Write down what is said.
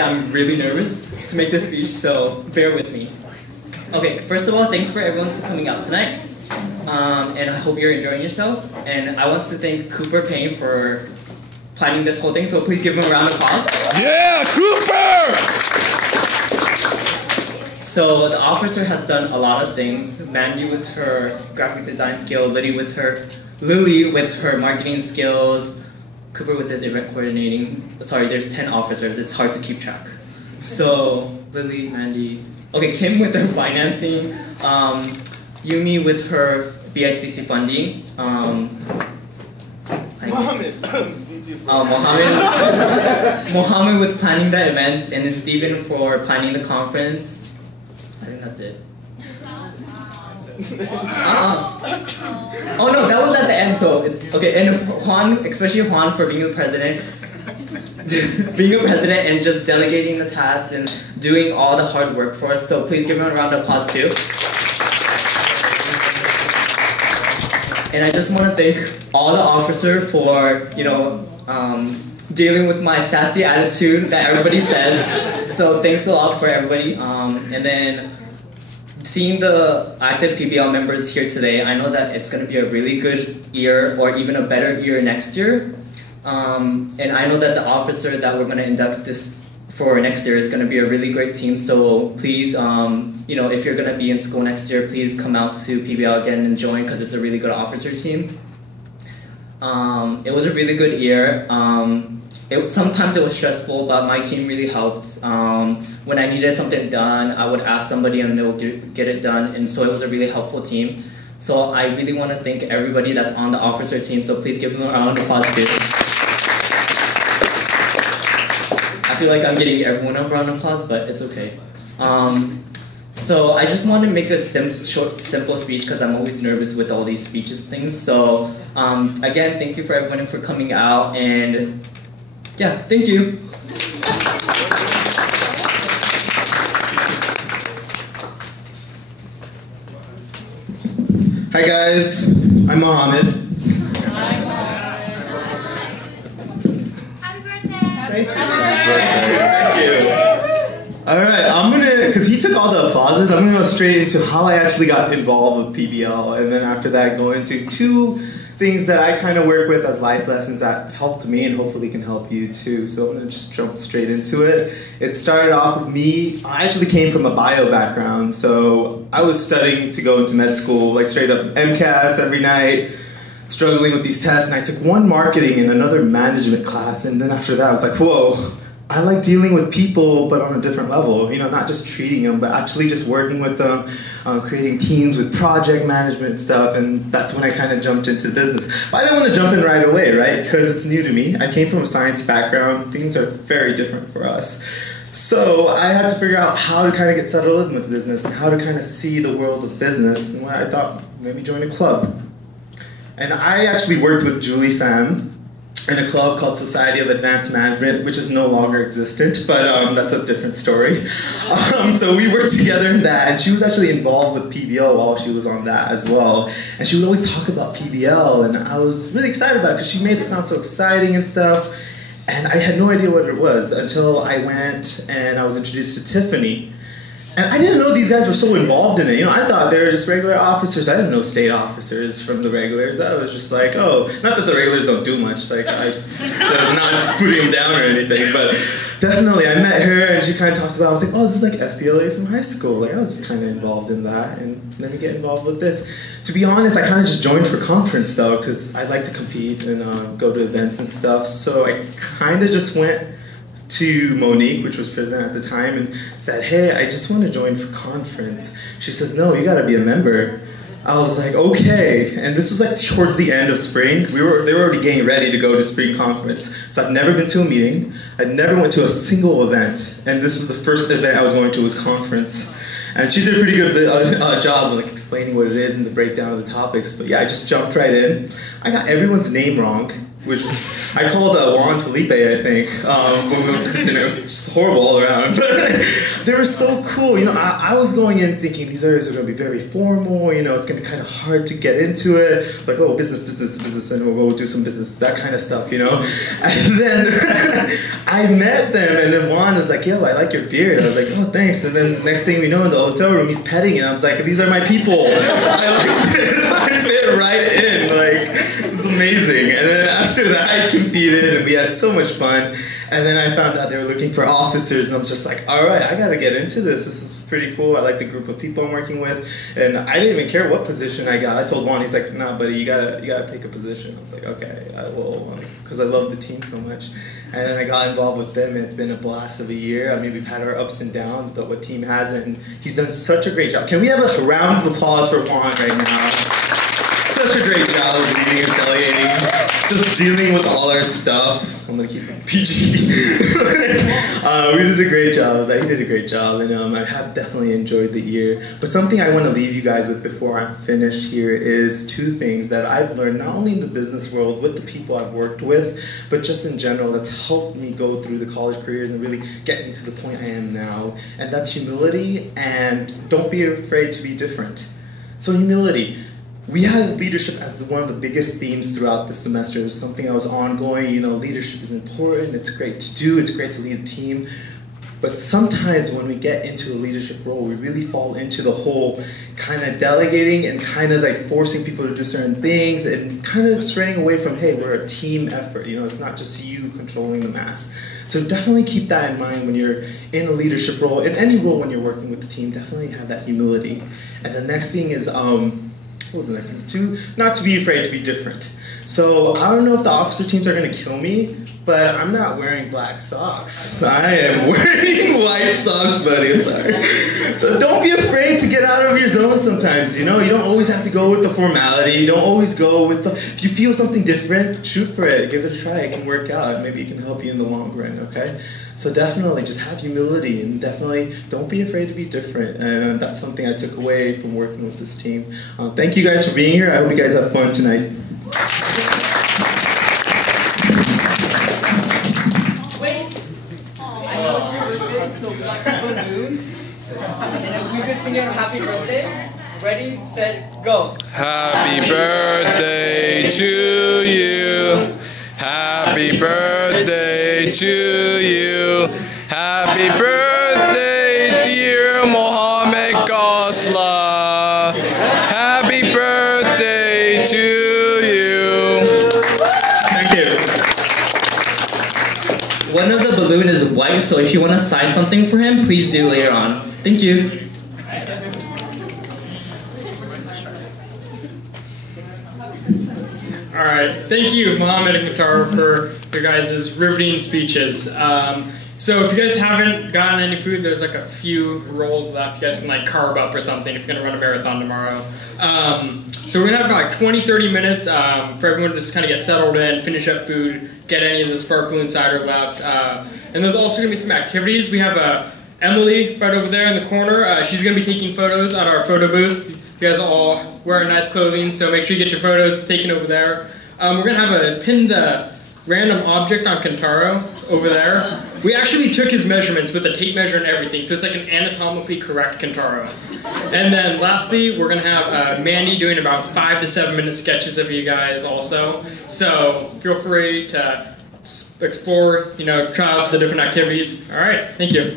I'm really nervous to make this speech, so bear with me. Okay, first of all, thanks for everyone for coming out tonight. And I hope you're enjoying yourself. And I want to thank Cooper Payne for planning this whole thing, so please give him a round of applause. Yeah, Cooper! So the officer has done a lot of things. Mandy with her graphic design skill, Lily with her marketing skills, Cooper with his event coordinating. Sorry, there's 10 officers, it's hard to keep track. So Lily, Mandy, okay, Kim with her financing, Yumi with her BICC funding, Mohammed with planning the events, and then Steven for planning the conference. I think that's it. Oh no, that was at the end, so okay, and Juan, especially Juan for being the president. Being a president and just delegating the tasks and doing all the hard work for us, so please give him a round of applause too. And I just want to thank all the officers for, dealing with my sassy attitude that everybody says. So thanks a lot for everybody. And then seeing the active PBL members here today, I know that it's going to be a really good year or even a better year next year. And I know that the officer that we're going to induct this for next year is going to be a really great team. So please, if you're going to be in school next year, please come out to PBL again and join, because it's a really good officer team. It was a really good year. Sometimes it was stressful, but my team really helped. When I needed something done, I would ask somebody and they'll get it done. And so it was a really helpful team. So I really want to thank everybody that's on the officer team. So please give them a round of applause too. I feel like I'm getting everyone a round of applause, but it's okay. So I just want to make a simple speech because I'm always nervous with all these speeches things. So again, thank you for everyone for coming out, and yeah, thank you. Hi guys, I'm Mohammed. Happy birthday! Thank you. Alright, because he took all the applauses, I'm gonna go straight into how I actually got involved with PBL, and then after that go into two things that I kind of work with as life lessons that helped me and hopefully can help you too. So I'm gonna just jump straight into it. It started off with me, I actually came from a bio background, so I was studying to go into med school, like straight up MCATs every night, struggling with these tests, and I took one marketing and another management class, and then after that I was like, whoa, I like dealing with people, but on a different level, not just treating them, but actually just working with them, creating teams with project management stuff, and that's when I kind of jumped into business. But I didn't want to jump in right away, right, because it's new to me. I came from a science background. Things are very different for us. So I had to figure out how to kind of get settled in with business, and how to kind of see the world of business, and I thought, maybe join a club. And I actually worked with Julie Pham in a club called Society of Advanced Management, which is no longer existent, but that's a different story. So we worked together in that, and she was actually involved with PBL while she was on that as well. And she would always talk about PBL, and I was really excited about it because she made it sound so exciting and stuff. And I had no idea what it was until I went and I was introduced to Tiffany. And I didn't know these guys were so involved in it. I thought they were just regular officers. I didn't know state officers from the regulars. I was just like, oh, not that the regulars don't do much. Like, I'm not putting them down or anything, but definitely I met her and she kind of talked about, I was like, oh, this is like FBLA from high school. Like, I was kind of involved in that, and let me get involved with this. To be honest, I kind of just joined for conference though, because I like to compete and go to events and stuff. So I kind of just went to Monique, which was president at the time, and said, hey, I just want to join for conference. She says, no, you got to be a member. I was like, okay. And this was like towards the end of spring. They were already getting ready to go to spring conference. So I'd never been to a meeting. I'd never went to a single event. And this was the first event I was going to, was conference. And she did a pretty good job of like explaining what it is and the breakdown of the topics. But yeah, I just jumped right in. I got everyone's name wrong, which was I called Juan Felipe, I think. It was just horrible all around. They were so cool. You know, I was going in thinking these areas are going to be very formal. You know, it's going to be kind of hard to get into it. Like, oh, business, and we'll go do some business, that kind of stuff, you know? And then I met them, and then Juan was like, yo, I like your beard. I was like, oh, thanks. And then next thing we know, in the hotel room, he's petting it. I was like, these are my people. I like this. I fit right in. Like, it was amazing. And then after that, I competed, and we had so much fun. And then I found out they were looking for officers, and I'm just like, all right, I got to get into this. This is pretty cool. I like the group of people I'm working with, and I didn't even care what position I got. I told Juan, he's like, nah, buddy, you gotta pick a position. I was like, okay, I will, because I love the team so much. And then I got involved with them, and it's been a blast of a year. I mean, we've had our ups and downs, but what team hasn't? And he's done such a great job. Can we have a round of applause for Juan right now? Such a great job of leading and delegating, just dealing with all our stuff. I'm gonna keep it PG. We did a great job of that. He did a great job, and I have definitely enjoyed the year. But something I want to leave you guys with before I'm finished here is two things that I've learned, not only in the business world, with the people I've worked with, but just in general, that's helped me go through the college careers and really get me to the point I am now. And that's humility, and don't be afraid to be different. So humility. We had leadership as one of the biggest themes throughout the semester. It was something that was ongoing. You know, leadership is important. It's great to do. It's great to lead a team. But sometimes when we get into a leadership role, we really fall into the whole kind of delegating and kind of like forcing people to do certain things and kind of straying away from, hey, we're a team effort. You know, it's not just you controlling the mass. So definitely keep that in mind when you're in a leadership role. In any role when you're working with the team, definitely have that humility. And the next thing is, not to be afraid to be different. So I don't know if the officer teams are going to kill me, but I'm not wearing black socks. I am wearing white socks, buddy. I'm sorry. So don't be afraid to get out of your zone sometimes. You know, you don't always have to go with the formality. You don't always go with the... If you feel something different, shoot for it. Give it a try. It can work out. Maybe it can help you in the long run, okay? So definitely just have humility, and definitely don't be afraid to be different. And that's something I took away from working with this team. Thank you guys for being here. I hope you guys have fun tonight. So we got the balloons, and if we could sing out happy birthday. Ready, set, go. Happy birthday to you. Happy birthday to you. Happy birthday, dear Mohammed Gosla. Happy birthday to you. Thank you. One of the balloon is white, so if you want to sign something for him, please do later on. Thank you. All right, thank you, Mohammed and Qatar, for your guys' riveting speeches. So if you guys haven't gotten any food, there's like a few rolls left. You guys can like carb up or something if you're gonna run a marathon tomorrow. So we're gonna have about like 20-30 minutes for everyone to just kind of get settled in, finish up food, get any of the sparkling cider left. And there's also gonna be some activities. We have Emily right over there in the corner. She's gonna be taking photos at our photo booths. You guys are all wearing nice clothing, so make sure you get your photos taken over there. We're gonna have pin the random object on Kentaro over there. We actually took his measurements with a tape measure and everything, so it's like an anatomically correct Kentaro. And then lastly, we're gonna have Mandy doing about 5 to 7 minute sketches of you guys also. So feel free to explore, try out the different activities. All right, thank you.